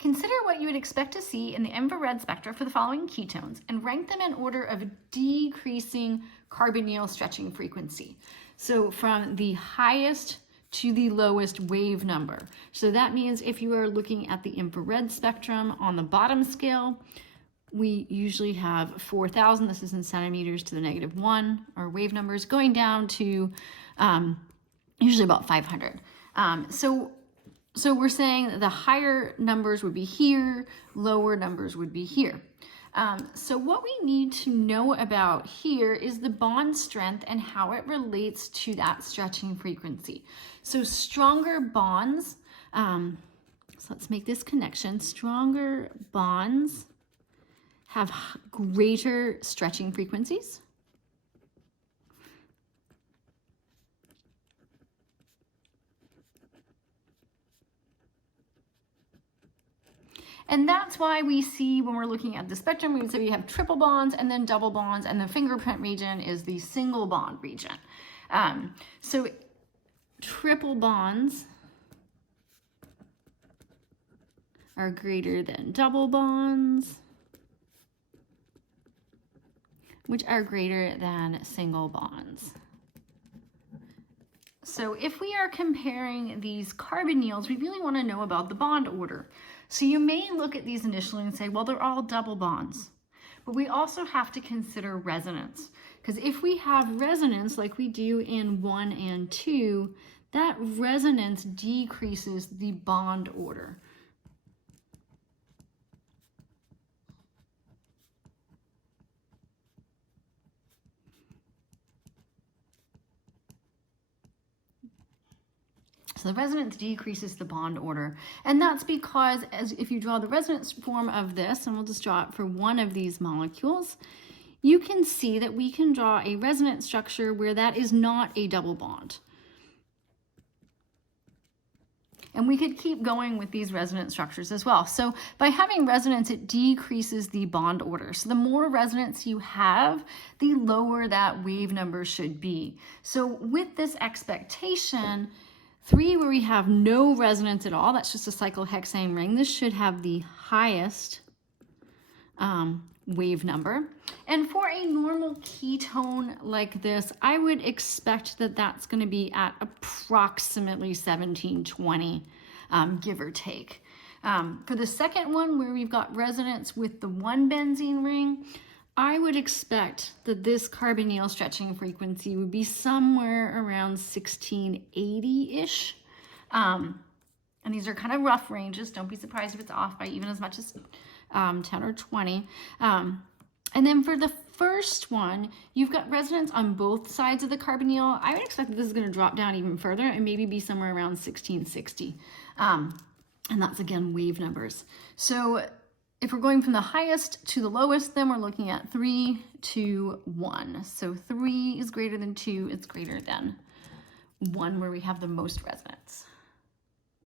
Consider what you would expect to see in the infrared spectra for the following ketones and rank them in order of decreasing carbonyl stretching frequency. So from the highest to the lowest wave number. So that means if you are looking at the infrared spectrum on the bottom scale, we usually have 4,000, this is in centimeters to the -1, our wave numbers, going down to usually about 500. So we're saying that the higher numbers would be here, lower numbers would be here. So what we need to know about here is the bond strength and how it relates to that stretching frequency. So stronger bonds, so let's make this connection, stronger bonds have greater stretching frequencies. And that's why we see when we're looking at the spectrum, we would say we have triple bonds and then double bonds, and the fingerprint region is the single bond region. So triple bonds are greater than double bonds, which are greater than single bonds. So if we are comparing these carbonyls, we really want to know about the bond order. So you may look at these initially and say, well, they're all double bonds. But we also have to consider resonance. Because if we have resonance like we do in 1 and 2, that resonance decreases the bond order. So the resonance decreases the bond order. And that's because if you draw the resonance form of this, and we'll just draw it for one of these molecules, you can see that we can draw a resonance structure where that is not a double bond. And we could keep going with these resonance structures as well. So by having resonance, it decreases the bond order. So the more resonance you have, the lower that wave number should be. So with this expectation, 3, where we have no resonance at all, that's just a cyclohexane ring, this should have the highest wave number. And for a normal ketone like this, I would expect that that's going to be at approximately 1720, give or take. For the second one, where we've got resonance with the 1 benzene ring, I would expect that this carbonyl stretching frequency would be somewhere around 1680-ish. And these are kind of rough ranges. Don't be surprised if it's off by even as much as 10 or 20. And then for the first one, you've got resonance on both sides of the carbonyl. I would expect that this is going to drop down even further and maybe be somewhere around 1660. And that's, again, wave numbers. So if we're going from the highest to the lowest, then we're looking at 3 to 1. So 3 is greater than 2, it's greater than 1, where we have the most resonance.